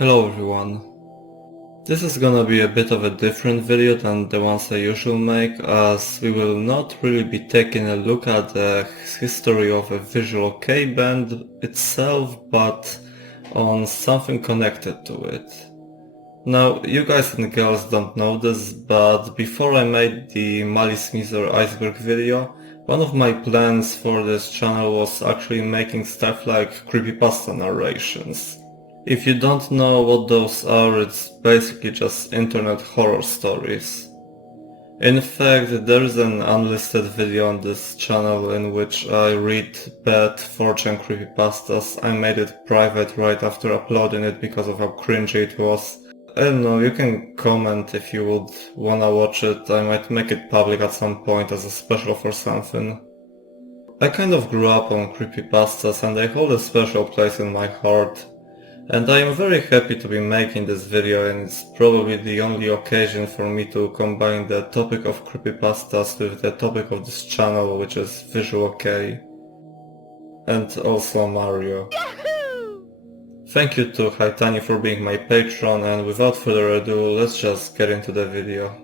Hello everyone. This is gonna be a bit of a different video than the ones I usually make, as we will not really be taking a look at the history of a visual kei band itself, but on something connected to it. Now, you guys and girls don't know this, but before I made the Malice Miser Iceberg video, one of my plans for this channel was actually making stuff like creepypasta narrations. If you don't know what those are, it's basically just internet horror stories. In fact, there is an unlisted video on this channel in which I read bad 4chan creepypastas. I made it private right after uploading it because of how cringy it was. I don't know, you can comment if you would wanna watch it. I might make it public at some point as a special for something. I kind of grew up on creepypastas and they hold a special place in my heart. And I am very happy to be making this video, and it's probably the only occasion for me to combine the topic of creepypastas with the topic of this channel, which is visual kei. And also Mario. Yahoo! Thank you to Haitani for being my patron, and without further ado, let's just get into the video.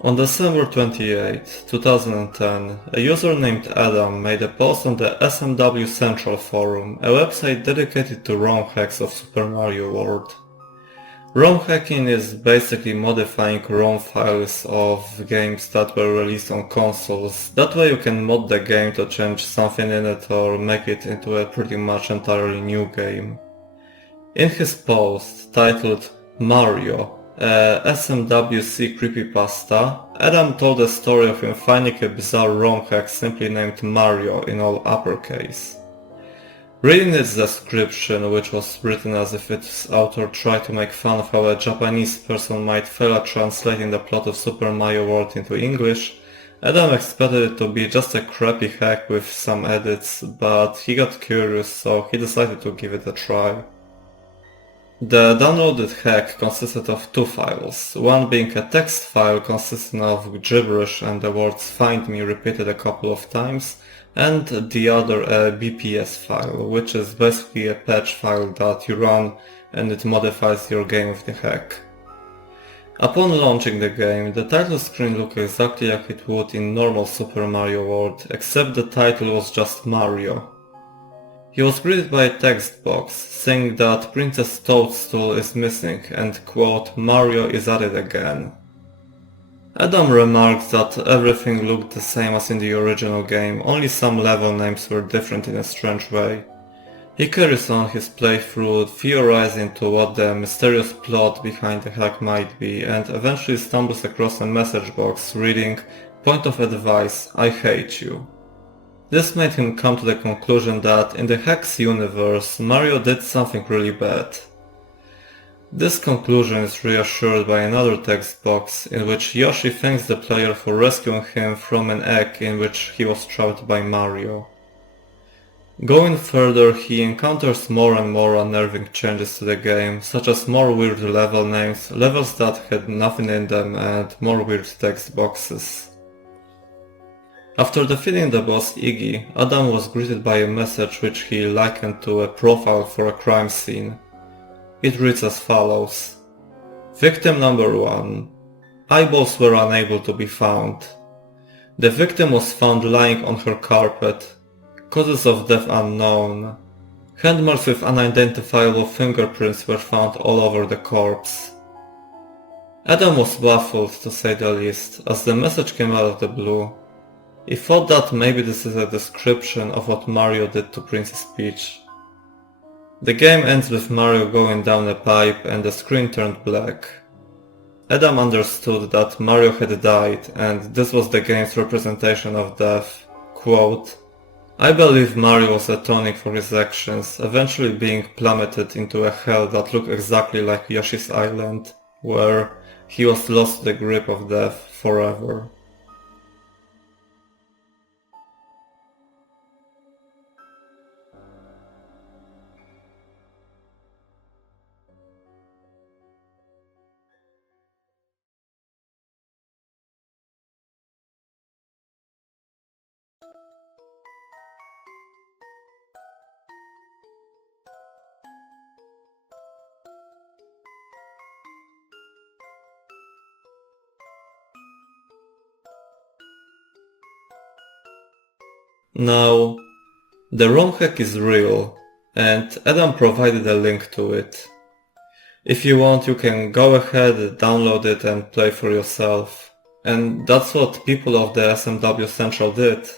On December 28, 2010, a user named Adam made a post on the SMW Central Forum, a website dedicated to ROM hacks of Super Mario World. ROM hacking is basically modifying ROM files of games that were released on consoles. That way you can mod the game to change something in it or make it into a pretty much entirely new game. In his post, titled Mario, SMWC Creepypasta, Adam told a story of him finding a bizarre ROM hack simply named Mario in all uppercase. Reading its description, which was written as if its author tried to make fun of how a Japanese person might fail at translating the plot of Super Mario World into English, Adam expected it to be just a crappy hack with some edits, but he got curious, so he decided to give it a try. The downloaded hack consisted of two files, one being a text file consisting of gibberish and the words "find me" repeated a couple of times, and the other a BPS file, which is basically a patch file that you run and it modifies your game with the hack. Upon launching the game, the title screen looked exactly like it would in normal Super Mario World, except the title was just Mario. He was greeted by a text box saying that Princess Toadstool is missing and quote, "Mario is at it again." Adam remarked that everything looked the same as in the original game, only some level names were different in a strange way. He carries on his playthrough, theorizing to what the mysterious plot behind the hack might be, and eventually stumbles across a message box reading, "Point of advice, I hate you." This made him come to the conclusion that in the hack's universe, Mario did something really bad. This conclusion is reassured by another text box in which Yoshi thanks the player for rescuing him from an egg in which he was trapped by Mario. Going further, he encounters more and more unnerving changes to the game, such as more weird level names, levels that had nothing in them, and more weird text boxes. After defeating the boss Iggy, Adam was greeted by a message which he likened to a profile for a crime scene. It reads as follows: Victim number 1. Eyeballs were unable to be found. The victim was found lying on her carpet. Causes of death unknown. Hand marks with unidentifiable fingerprints were found all over the corpse. Adam was baffled, to say the least, as the message came out of the blue. He thought that maybe this is a description of what Mario did to Princess Peach. The game ends with Mario going down a pipe and the screen turned black. Adam understood that Mario had died, and this was the game's representation of death. Quote, "I believe Mario was atoning for his actions, eventually being plummeted into a hell that looked exactly like Yoshi's Island. where he was lost to the grip of death forever. Now, the ROM hack is real, and Adam provided a link to it. If you want, you can go ahead, download it and play for yourself. And that's what people of the SMW Central did.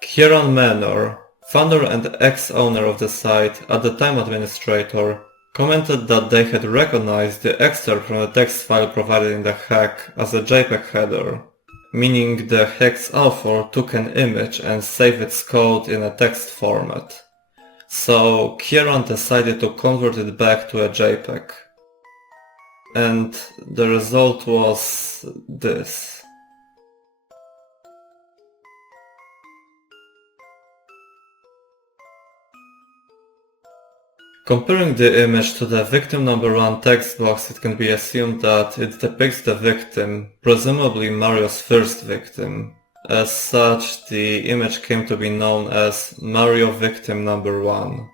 Kieran Manor, founder and ex-owner of the site, at the time administrator, commented that they had recognized the excerpt from the text file provided in the hack as a JPEG header, meaning the hack's author took an image and saved its code in a text format. So Kieran decided to convert it back to a JPEG. And the result was this. Comparing the image to the victim number 1 text box, it can be assumed that it depicts the victim, presumably Mario's first victim. As such, the image came to be known as Mario victim number 1.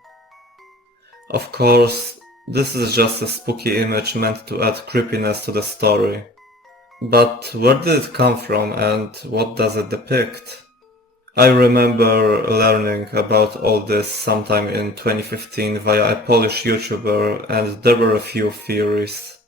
Of course, this is just a spooky image meant to add creepiness to the story. But where did it come from and what does it depict? I remember learning about all this sometime in 2015 via a Polish YouTuber, and there were a few theories.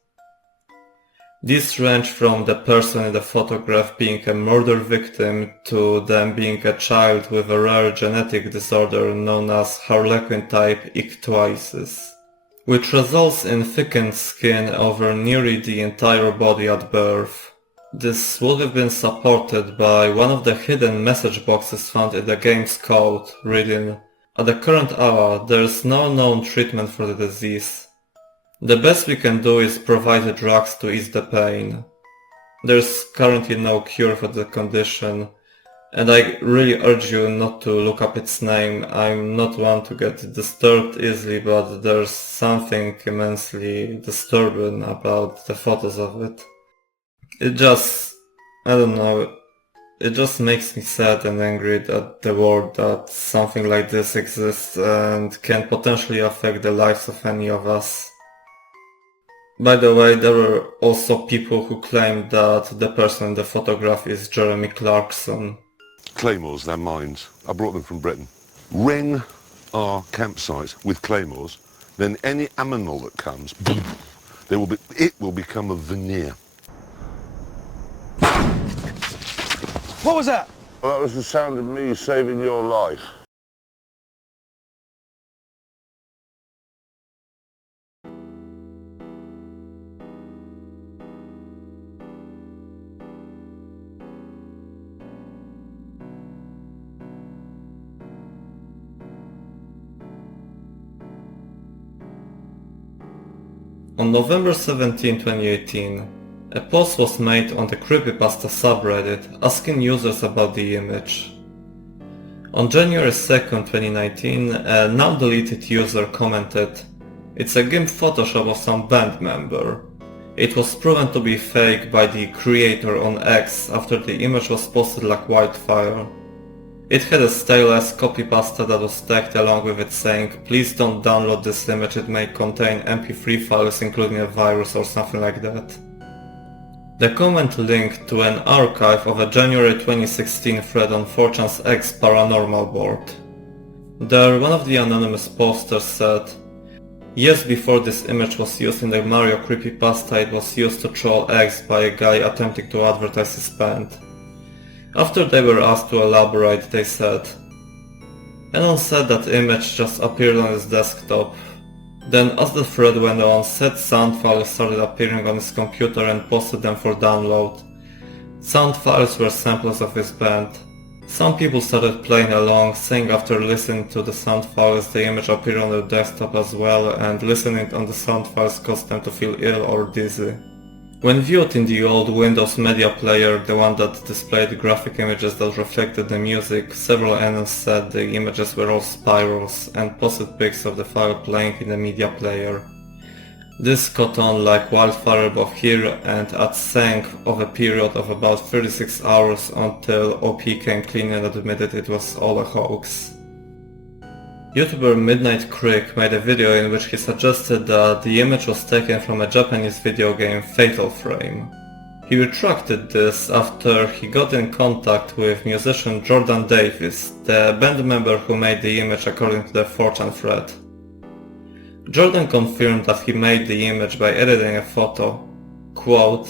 These range from the person in the photograph being a murder victim to them being a child with a rare genetic disorder known as Harlequin-type ichthyosis, which results in thickened skin over nearly the entire body at birth. This would have been supported by one of the hidden message boxes found in the game's code, reading, "At the current hour, there is no known treatment for the disease. The best we can do is provide drugs to ease the pain. There's currently no cure for the condition, and I really urge you not to look up its name. I'm not one to get disturbed easily, but there's something immensely disturbing about the photos of it. I don't know, it just makes me sad and angry at the world that something like this exists and can potentially affect the lives of any of us." By the way, there were also people who claimed that the person in the photograph is Jeremy Clarkson. Claymores, they're mines. I brought them from Britain. Ring our campsites with claymores, then any aminal that comes, it will become a veneer. What was that? Well, that was the sound of me saving your life. On November 17, 2018, a post was made on the CREEPYPASTA subreddit asking users about the image. On January 2nd, 2019, a now-deleted user commented, "It's a GIMP Photoshop of some band member. It was proven to be fake by the creator on X after the image was posted like wildfire. It had a stylized copypasta that was tagged along with it saying, 'Please don't download this image, it may contain MP3 files including a virus' or something like that." The comment linked to an archive of a January 2016 thread on 4chan's X paranormal board. There, one of the anonymous posters said, "Years before this image was used in the Mario creepypasta, it was used to troll X by a guy attempting to advertise his band." After they were asked to elaborate, they said, "Anon said that image just appeared on his desktop. Then as the thread went on, said sound files started appearing on his computer and posted them for download. Sound files were samples of his band. Some people started playing along, saying after listening to the sound files the image appeared on their desktop as well, and listening on the sound files caused them to feel ill or dizzy. When viewed in the old Windows Media Player, the one that displayed graphic images that reflected the music, several analysts said the images were all spirals and posted pics of the file playing in the media player. This caught on like wildfire above here, and at sank of a period of about 36 hours until OP came clean and admitted it was all a hoax. YouTuber Midnight Creek made a video in which he suggested that the image was taken from a Japanese video game Fatal Frame. He retracted this after he got in contact with musician Jordan Davis, the band member who made the image according to the 4chan thread. Jordan confirmed that he made the image by editing a photo. Quote,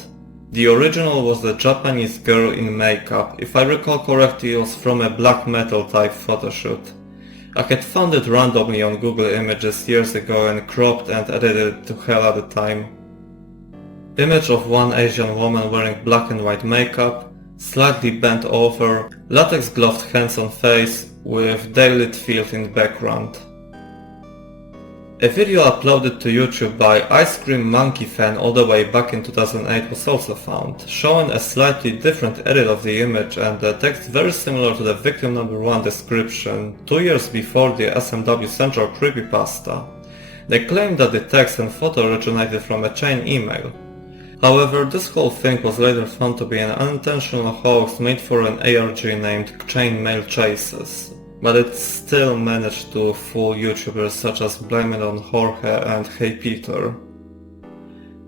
"The original was the Japanese girl in makeup. If I recall correctly, it was from a black metal type photoshoot. I had found it randomly on Google Images years ago and cropped and edited it to hell at the time. Image of one Asian woman wearing black and white makeup, slightly bent over, latex gloved hands on face, with daylit field in background." A video uploaded to YouTube by Ice Cream Monkey Fan all the way back in 2008 was also found, showing a slightly different edit of the image and the text very similar to the victim number 1 description 2 years before the SMW Central Creepypasta. They claimed that the text and photo originated from a chain email. However, this whole thing was later found to be an unintentional hoax made for an ARG named Chain Mail Chases, but it still managed to fool YouTubers such as Blame It on Jorge and Hey Peter.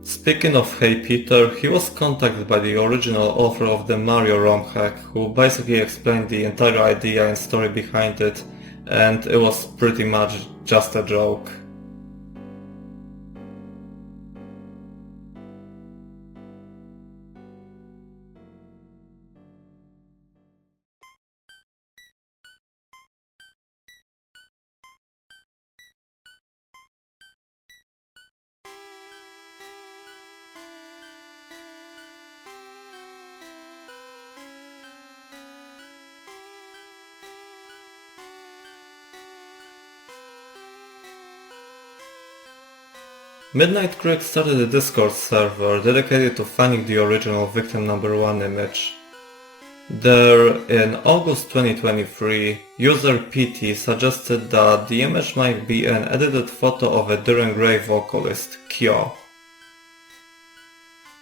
Speaking of Hey Peter, he was contacted by the original author of the Mario ROM hack, who basically explained the entire idea and story behind it, and it was pretty much just a joke. Midnight Creek started a Discord server dedicated to finding the original victim number 1 image. There, in August 2023, user PT suggested that the image might be an edited photo of a DIR EN GREY vocalist, Kyo.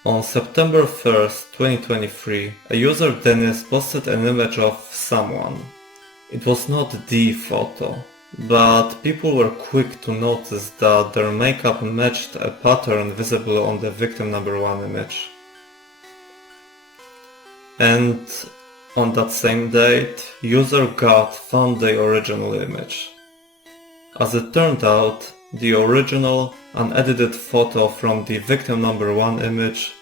On September 1st, 2023, a user Dennis posted an image of someone. It was not the photo, but people were quick to notice that their makeup matched a pattern visible on the victim number 1 image. And on that same date, user God found the original image. As it turned out, the original, unedited photo from the victim number 1 image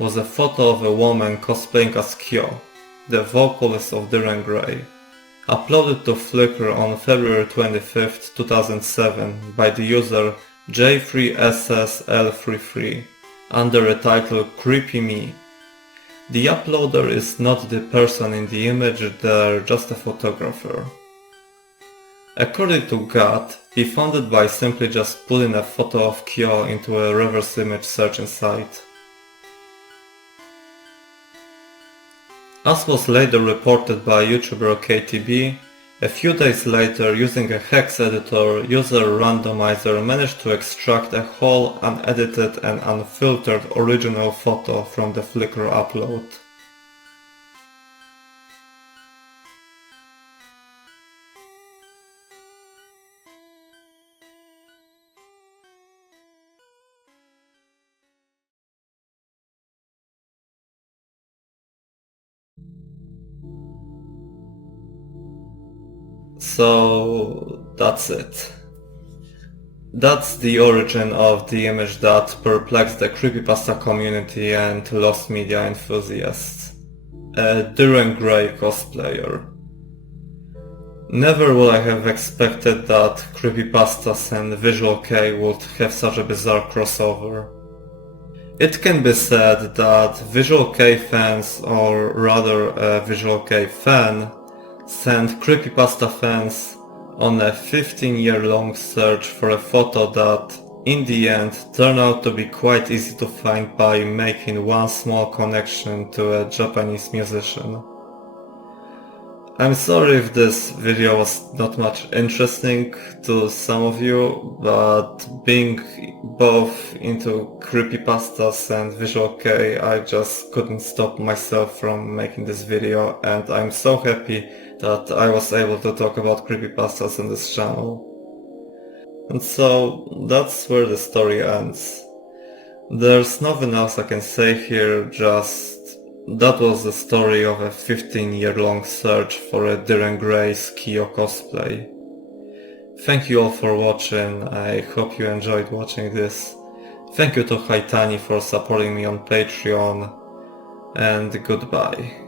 was a photo of a woman cosplaying as Kyo, the vocalist of DIR EN GREY, uploaded to Flickr on February 25, 2007 by the user J3SSL33 under a title Creepy Me. The uploader is not the person in the image, they're just a photographer. According to God, he found it by simply just putting a photo of Kyo into a reverse image searching site. As was later reported by YouTuber KTB, a few days later, using a hex editor, user randomizer managed to extract a whole unedited and unfiltered original photo from the Flickr upload. So that's it. That's the origin of the image that perplexed the creepypasta community and lost media enthusiasts. A DIR EN GREY cosplayer. Never would I have expected that creepypastas and Visual Kei would have such a bizarre crossover. It can be said that Visual Kei fans, or rather a Visual Kei fan, sent creepypasta fans on a 15-year-long search for a photo that in the end turned out to be quite easy to find by making one small connection to a Japanese musician. I'm sorry if this video was not much interesting to some of you, but being both into creepypastas and visual kei, I just couldn't stop myself from making this video, and I'm so happy that I was able to talk about creepypastas on this channel. And so that's where the story ends. There's nothing else I can say here, just that was the story of a 15-year-long search for a DIR EN GREY Skio cosplay. Thank you all for watching, I hope you enjoyed watching this. Thank you to Haitani for supporting me on Patreon, and goodbye.